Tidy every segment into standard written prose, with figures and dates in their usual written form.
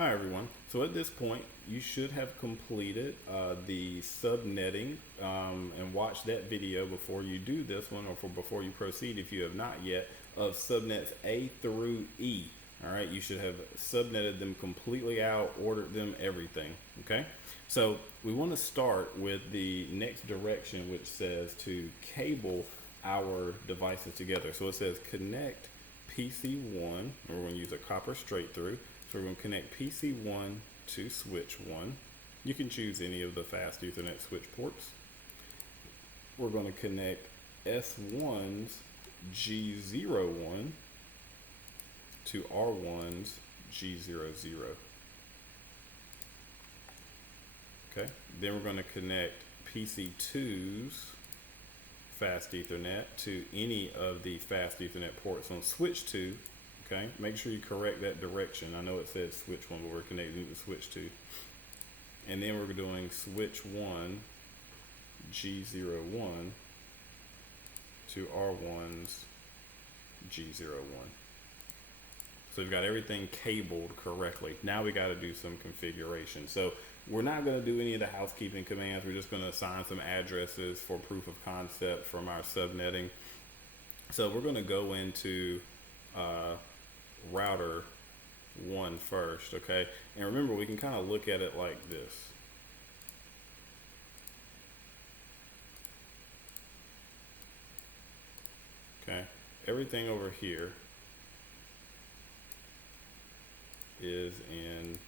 Hi everyone. So at this point, you should have completed the subnetting and watch that video before you do this one, or before you proceed if you have not yet, of subnets A through E. All right, you should have subnetted them completely out, ordered them, everything. Okay, so we want to start with the next direction, which says to cable our devices together. So it says connect PC1, and we're going to use a copper straight through. So we're going to connect PC1 to switch 1. You can choose any of the fast Ethernet switch ports. We're going to connect S1's G01 to R1's G00. Okay, then we're going to connect PC2's fast Ethernet to any of the fast Ethernet ports on switch 2. Okay, make sure you correct that direction. I know it says switch 1, but we're connecting to switch 2. And then we're doing switch 1 G01 to R1's G01. So we've got everything cabled correctly. Now we got to do some configuration. So we're not going to do any of the housekeeping commands. We're just going to assign some addresses for proof of concept from our subnetting. So we're going to go into router 1 first, okay? And remember, we can kind of look at it like this. Okay, everything over here is in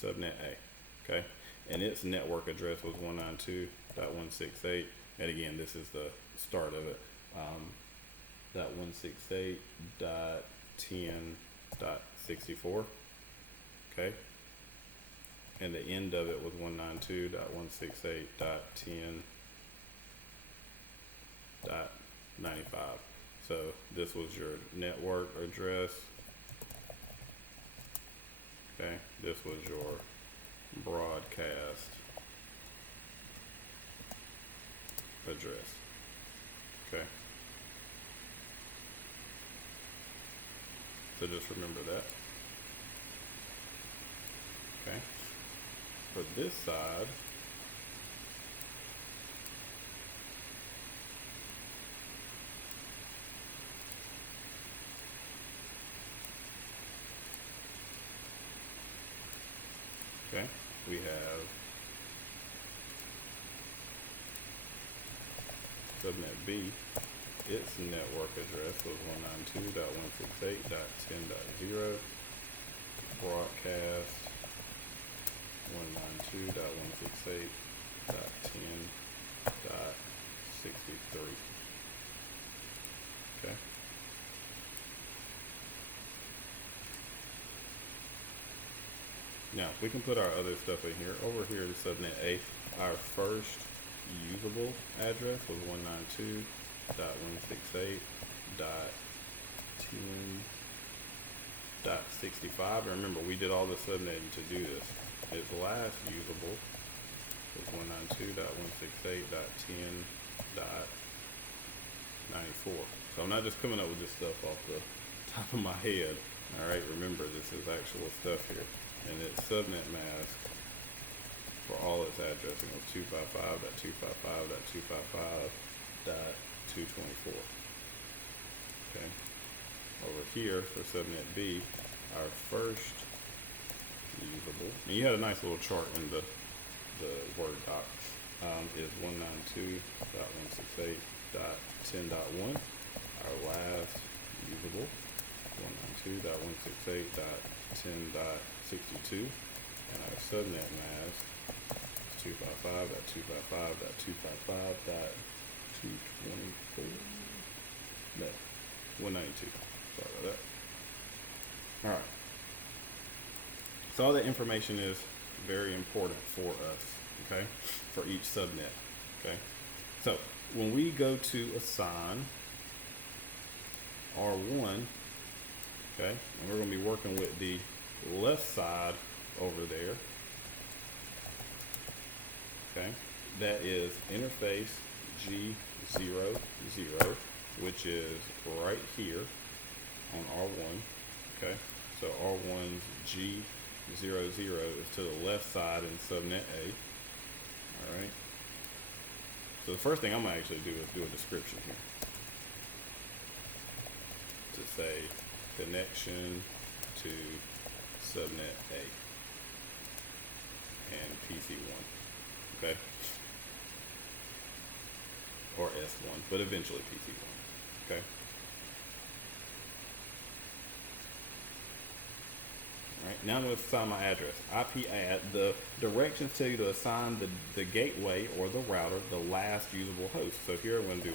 subnet A, okay? And its network address was 192.168, and again, this is the start of it. .168.10.64, okay? And the end of it was 192.168.10.95. So this was your network address. Okay, this was your broadcast address. Okay. So just remember that. Okay. For this side, okay, we have subnet B. Its network address was 192.168.10.0. Broadcast 192.168.10.63. Okay. Now we can put our other stuff in here. Over here, the subnet A, our first usable address was 192.168.10.65. And remember, we did all the subnetting to do this. Its last usable was 192.168.10.94. So I'm not just coming up with this stuff off the top of my head. All right, remember, this is actual stuff here. And its subnet mask for all its addressing was 255.255.255.224. Okay. Over here for subnet B, our first usable, and you had a nice little chart in the Word doc, is 192.168.10.1. Our last usable, 192.168.10.62, and our subnet mask is 255.255.255.224. No, 192. Sorry about that. All right. So all that information is very important for us, okay, for each subnet, okay? So when we go to assign R1, okay, and we're going to be working with the left side over there, okay, that is interface G00, which is right here, on R1. Okay, so R1's G00 is to the left side in subnet A. All right. So the first thing I'm gonna actually do is do a description here to say connection to subnet A and PC1. Okay. Or S1, but eventually PC1. Okay. Alright, now I'm going to assign my address. IP add, the directions tell you to assign the gateway or the router the last usable host. So here I'm going to do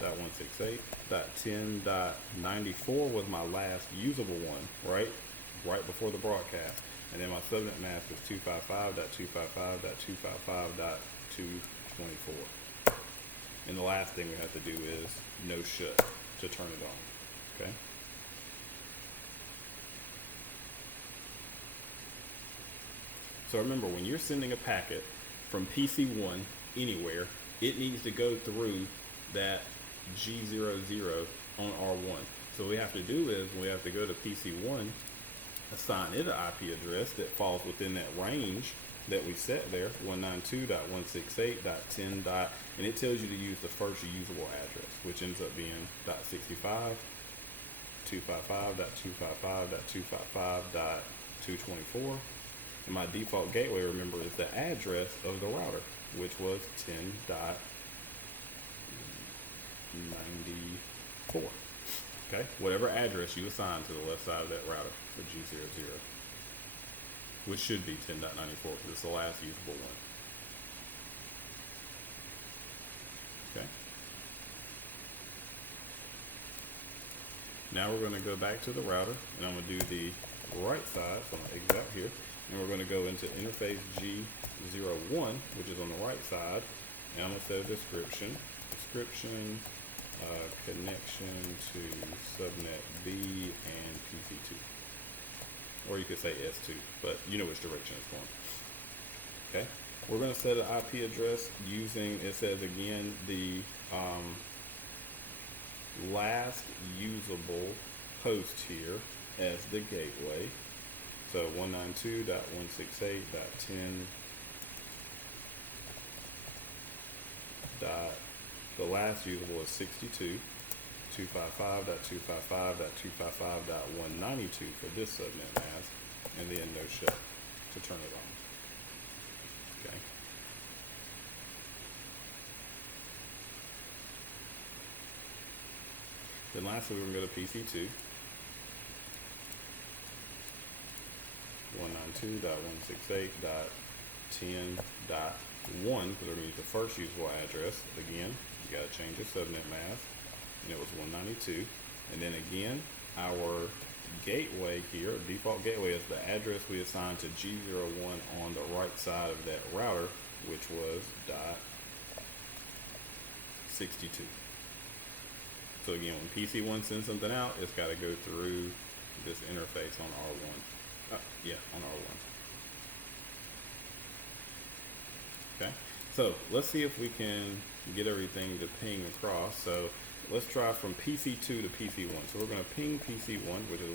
192.168.10.94 was my last usable one, right before the broadcast. And then my subnet mask is 255.255.255.224. And the last thing we have to do is no shut to turn it on. Okay. So remember, when you're sending a packet from PC1 anywhere, it needs to go through that G00 on R1. So what we have to do is we have to go to PC1, assign it an IP address that falls within that range that we set there, 192.168.10. And it tells you to use the first usable address, which ends up being .65, 255.255.255.224. And my default gateway, remember, is the address of the router, which was 10.94. Okay, whatever address you assign to the left side of that router for G00, which should be 10.94 because it's the last usable one. Okay. Now we're going to go back to the router, and I'm going to do the right side, so I'm going to exit out here, and we're going to go into interface G01, which is on the right side, and I'm going to set a description, connection to subnet B and PC2. Or you could say S2, but you know which direction it's going. Okay, we're going to set an IP address using, it says again, the last usable host here as the gateway. So 192.168.10. The last usable is 62. 255.255.255.192 for this subnet mask, and then no shut to turn it on. Okay. Then lastly, we're going to go to PC2. 192.168.10.1, because we're going to use the first usable address. Again, you got to change your subnet mask. And it was 192, and then again our gateway here, default gateway, is the address we assigned to G01 on the right side of that router, which was .62. So again, when PC1 sends something out, it's got to go through this interface on R1. On R1. Okay, so let's see if we can get everything to ping across. So let's try from PC2 to PC1. So we're going to ping PC1, which is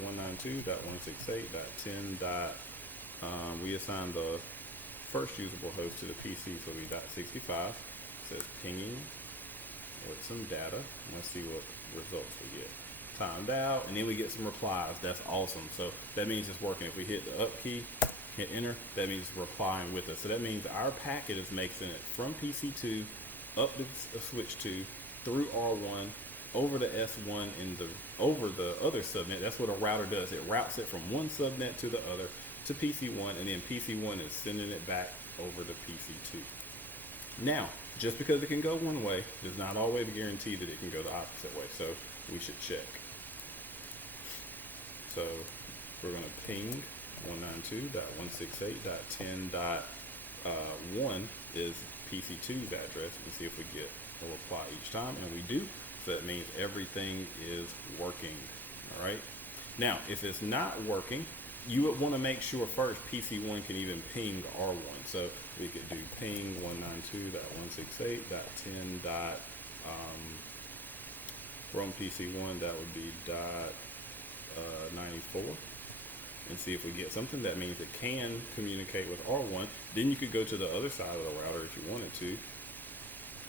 192.168.10. We assign the first usable host to the PC, so we .65. It says pinging with some data. And let's see what results we get. Timed out, and then we get some replies. That's awesome. So that means it's working. If we hit the up key, hit enter, that means it's replying with us. So that means our packet is making it from PC2 up to switch 2 through R1 over the S1 over the other subnet. That's what a router does. It routes it from one subnet to the other to PC1, and then PC1 is sending it back over to PC2. Now, just because it can go one way does not always guarantee that it can go the opposite way. So we should check. So we're going to ping 192.168.10.1 is PC2's address. You can see if we get a reply each time, and we do. So that means everything is working. All right. Now, if it's not working, you would want to make sure first PC1 can even ping R1. So we could do ping From PC1, that would be dot 94, and see if we get something. That means it can communicate with R1. Then you could go to the other side of the router if you wanted to,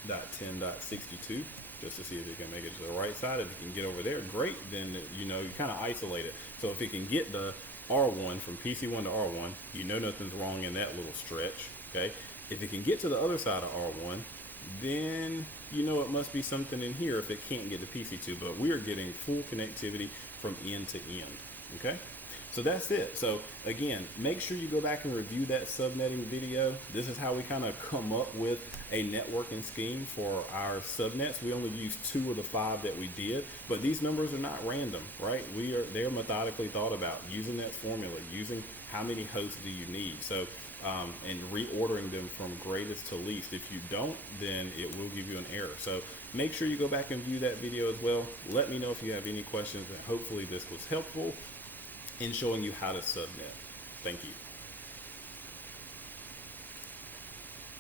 dot 10.62, just to see if it can make it to the right side. If it can get over there, great. Then you kind of isolate it. So if it can get the R1 from PC1 to R1, nothing's wrong in that little stretch. Okay. If it can get to the other side of R1, then it must be something in here if it can't get to PC2. But we are getting full connectivity from end to end. Okay. So that's it. So again, make sure you go back and review that subnetting video. This is how we kind of come up with a networking scheme for our subnets. We only used 2 of the 5 that we did, but these numbers are not random, right? They're methodically thought about, using that formula, using how many hosts do you need. So and reordering them from greatest to least. If you don't, then it will give you an error. So make sure you go back and view that video as well. Let me know if you have any questions, and hopefully this was helpful in showing you how to subnet. Thank you.